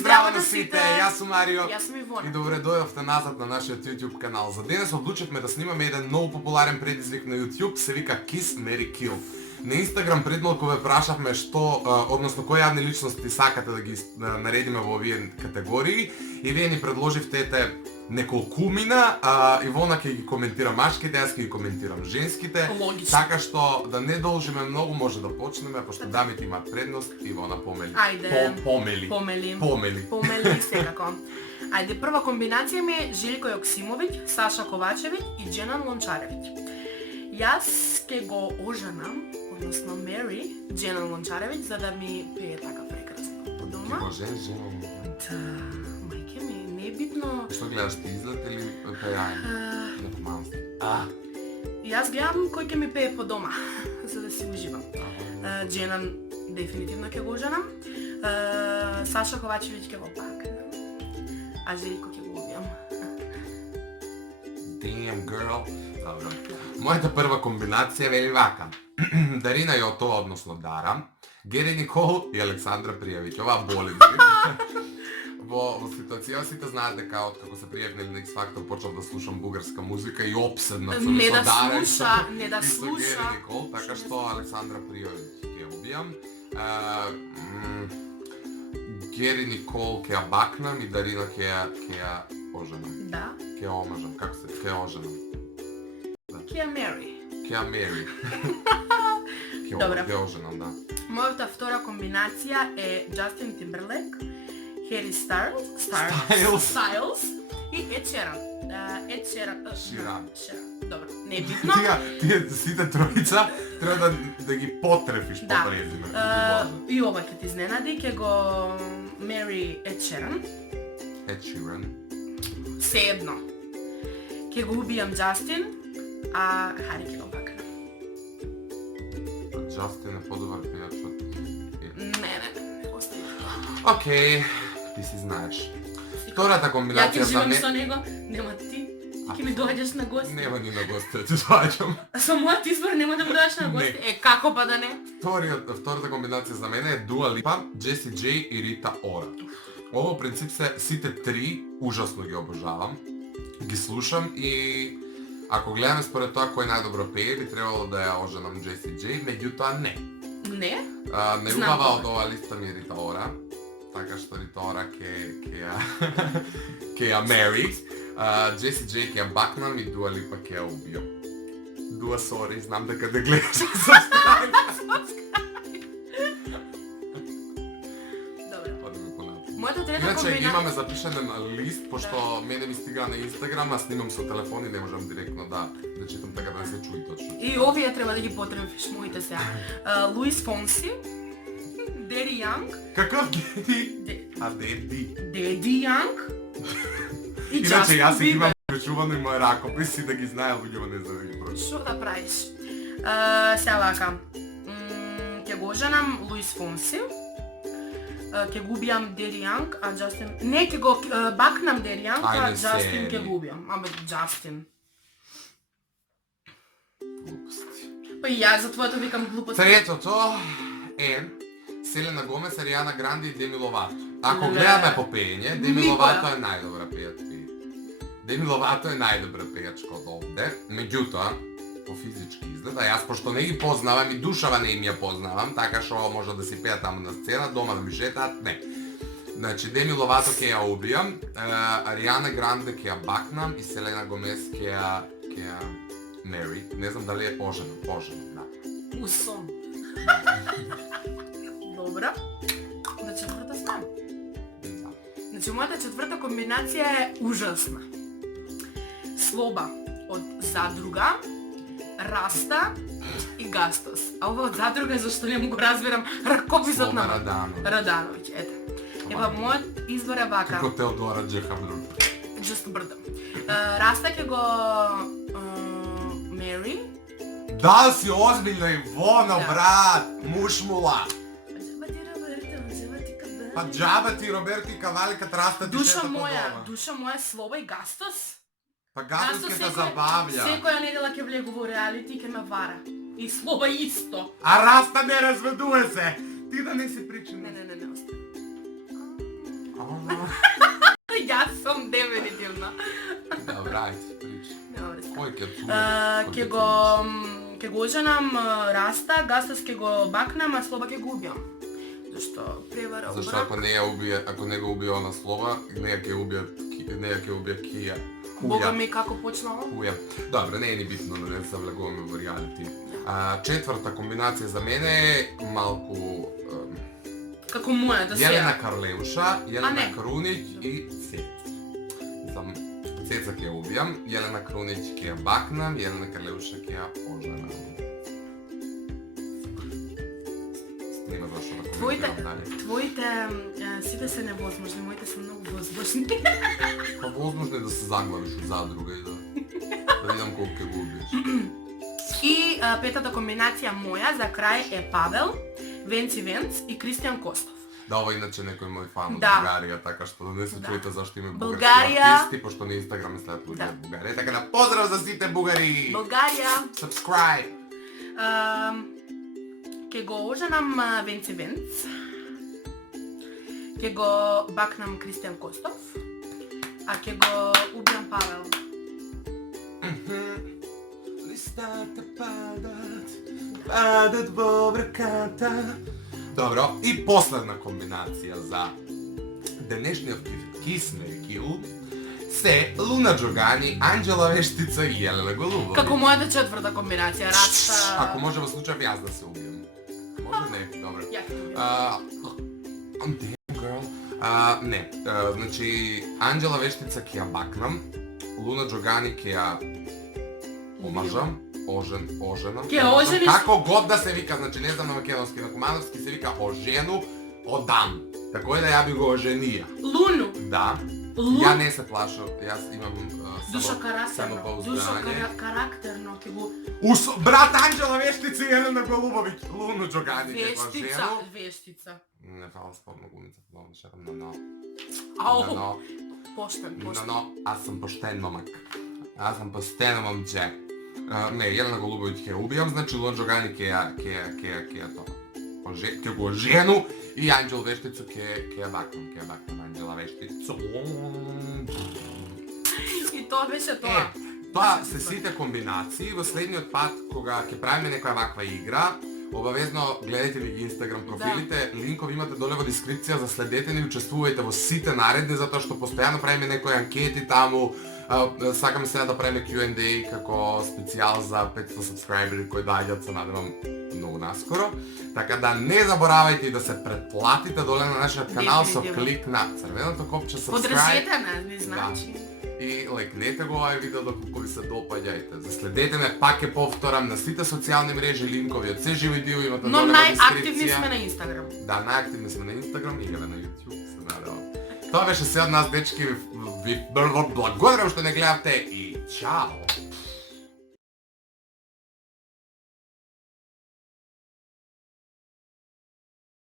Здрава на сите, јас сум Марио Јас сум Ивона. и добре дојавте назад на нашиот YouTube канал. За денес одлучивме да снимаме еден многу популарен предизвик на YouTube, се вика Kiss, Marry, Kill. На Instagram пред малку ве прашавме што, односно кои јавни личности сакате да ги наредиме во овие категории и вие ни предложивте ете неколкумина, Ивона ќе ги коментира машките, јас ќе ги коментирам женските. Логично. Така што да не должиме многу, може да почнеме, пошто дамите имаат предност, Ивона помели. Ајде. Помели. Помели секако. Ајде, прва комбинација ми е Желјко Јоксимовиќ, Саша Ковачевиќ и Дженан Лончаревиќ. Јас ќе го оженам, односно Мери, Дженан Лончаревиќ, за да ми пее така прекрасно по дома. Ќе го женам. Да, мајке ми, не е битно. Што гледаш, ти излет или пејање? На поманство. Јас гледам кој ќе ми пее по дома, за да си уживам. Дженан дефинитивно ќе го оженам. Саша Ковачевиќ ќе го пакнам. А Желјко ќе го убијам. Damn girl. Добро. Мојата прва комбинација вели вака. Дарина Јотова, односно Дара, Гери Никол и Александра Пријавиќ. Ова боли. Во ситуација сите знаат дека од како се пријавиле на X Factor почнав да слушам бугарска музика и опседнат сум Не со да Дара и слуша, не да и со слуша. Гери Никол, така што Александра Пријавиќ ќе убијам. Гери Никол ќе ја бакнам и Дарина ќе ја оженам. Да. Ќе ја омажам, како се? Ќе ја оженам. Ќе ја Мери. Ќе ја Мери. Добро. Ќе ја оженам, да. Мојата втора комбинација е Джастин Тимберлек, Хери Styles. Styles и Ед Шеран. Ширан. Добро, не е битно. Тие сите тројца треба да ги потрефиш Да. по презиме. И ова ќе ти изненади, ќе го Мери Ед Шеран. Ed Sheeran. Се едно. Ќе го убијам Джастин, а Хари ќе го бакнам. Джастин е подобар пејач од... Не, остави тоа. Океј, ти си знаеш. Втората Ја ќе комбинација за живам со мен... него, нема ти. Ти ќе ми доаѓаш на гости. Нема ни на гости, да ти сваќам. Со мојот избор нема да ми доаѓаш на гости. Како па да не? Втората комбинација за мене е Дуа Липа, Джеси Джей и Рита Ора. Ово принцип се сите три ужасно ги обожавам. Ги слушам и ако гледаме според тоа кој најдобро пее, би требало да ја оженам Джеси Джей, меѓутоа не. Не? Најубава од ова листа ми е Рита Ора, така што Рита Ора ќе ја Мери. Джеси Джей ќе ја бакнам и Дуа Липа ќе ја убијам. Дуа, сори, знам дека да гледаш со Мојата трета Иначе комбинација... имаме запишен лист, пошто мене ми стига на Инстаграм, а снимам со телефон и не можам директно да читам така да не се чуи точно. И овие треба да ги потребиш, моите сега. Луис Фонси, Деди Јанг, Каков Геди? Деди. Деди Јанг и Иначе Джастин јас си Бибер. имам пречувано и мој ракопис и да ги знае луѓето не за да ги прочитам. Што да правиш? Сега вака. Ќе го оженам Луис Фонси. Ќе го убијам Деди Јанг, а Джастин... Не, ќе го бакнам Деди Јанг, а Ајде, Джастин седи. ќе го убијам. Абе, Джастин. Глупости. Па и јас за твоето викам глупости. Третото е Селена Гомес, Ариана Гранде и Деми Ловато. Ако Леле. гледаме по пеење, Деми Никоја. Ловато е најдобра пејачка. Деми Ловато е најдобра пејачка од овде, меѓутоа, по физички изглед, а јас пошто не ги познавам и душава не им ја познавам, така што може да си пеат таму на сцена, дома да ми шетаат, не. Значи, Деми Ловато ќе ја убијам, Ариана Гранде ќе ја бакнам и Селена Гомес ќе ја Мери. Не знам дали е оженам, да. Усон. Добра. Да четврта знам. Да. Значи, мојата четврта комбинација е ужасна. Слоба од Задруга, Раста и Гастос. А ова од Задруга е зашто не му го разбирам ракописот Слоба на Радановиќ. Ете. Ева, мојот избор е вака. Како Теодора Джехаблюр. Just брда. Раста ќе го Мери. Да си озбилна Ивона, Да. брат, мушмула. Па џаба ти Роберти Кавали кад Раста ти Душа шета по моја, дома. душа моја, Слоба и Гастос. Па Гастос ќе те забавља. Секоја недела ќе влегу во реалити и ќе ме вара. И Слоба исто. А Раста не разведува се. Ти да не си причина. Не, остави. Јас сум дефинитивно. Добра, ајде, причи. Добре. Кој ќе Ќе го оженам Раста, Гастас ќе го бакнам, а Слоба ќе го убијам. Зашто превара Зашто ако не го убие она Слова, неја ќе убие Кија. Бога ми како почнало? Хуја. Добре, не е ни битно да не се влегуваме во реалити. Четврта комбинација за мене е малку Како мојата сега. Јелена Карлеуша, Јелена не. Крунич и Цец. Цеца ќе ја убијам, Јелена Крунич ќе ја бакнам, Јелена Карлеуша ќе ја оженам. Нема зашто да коментирам дале. Твоите сите се невозможни, моите се многу возможни. Па возможно е да се заглавиш од задруга и да видам колку ќе го убиеш. И петата комбинација моја за крај е Павел, Венци Венц и Кристијан Костов. Да, ова иначе некој мој фан од Да. Бугарија, така што да не се чуете зашто има бугарски Бугарија. артисти, пошто на Инстаграм е следат луѓе од Бугарија. Така да поздрав за сите бугари! Българија. Subscribe! Ќе го оженам Венци Венц. Ќе го бакнам Кристијан Костов. А ќе го убијам Павел. Листата падат во враката. Добро, и последна комбинација за денешниот Кисме Кил се Луна Джогани, Анџела Вештица и Јелена Голубовиќ. Како мојата четврта комбинација, Раста... Ако може во случај јас да се убијам. Може не, добро. Ја ќе убијам. Damn girl. Не, значи Анџела Вештица ќе ја бакнам, Луна Джогани ќе ја омажам, оженам. Ќе ожениш? Како год да се вика, значи не знам на македонски, на кумановски се вика ожену, одам. Тако е да ја би го оженија. Луну. Да. Лун. Ја не се плашам, јас имам Душо карактерно. самопоуздање. Карактерно ќе го... Брат Анџела Вештица и Јелена Голубовиќ, Луну Джогани ќе го Вештица. ожену. Вештица. Не фала спомна глумица, много шарам, но. Ау. Поштен. Но, аз сум поштен момак. Аз сум поштено момче. Не, Јелена Голубовиќ ќе убијам, значи Луна Джогани ќе го ожену и Анџел Вештицу ќе ја бакнам, Анџела Вештицу. И тоа беше тоа. Тоа се сите комбинации. Во следниот пат кога ќе правиме некоја ваква игра, обавезно гледајте ни ги Инстаграм профилите, линкови имате доле во дескрипција, заследете ни, учествувајте во сите наредни затоа што постојано правиме некои анкети таму. Сакаме сега да правиме Q&A како специјал за 500 сабскрајбери кои доаѓаат, се надевам многу наскоро. Така да не заборавајте и да се претплатите доле на нашиот канал со клик на црвеното копче subscribe. Подржете не значи. И лајкнете го овај видео доколку ви се допаѓајте. Заследете ме, пак ќе повторам, на сите социјални мрежи, линкови од се живи дио имате Но доле во дескрипција. најактивни сме на Инстаграм. Да, најактивни сме на Инстаграм и на YouTube, се надевам. Тоа беше се од нас, дечки. Ви благодарам што не гледавте и чао!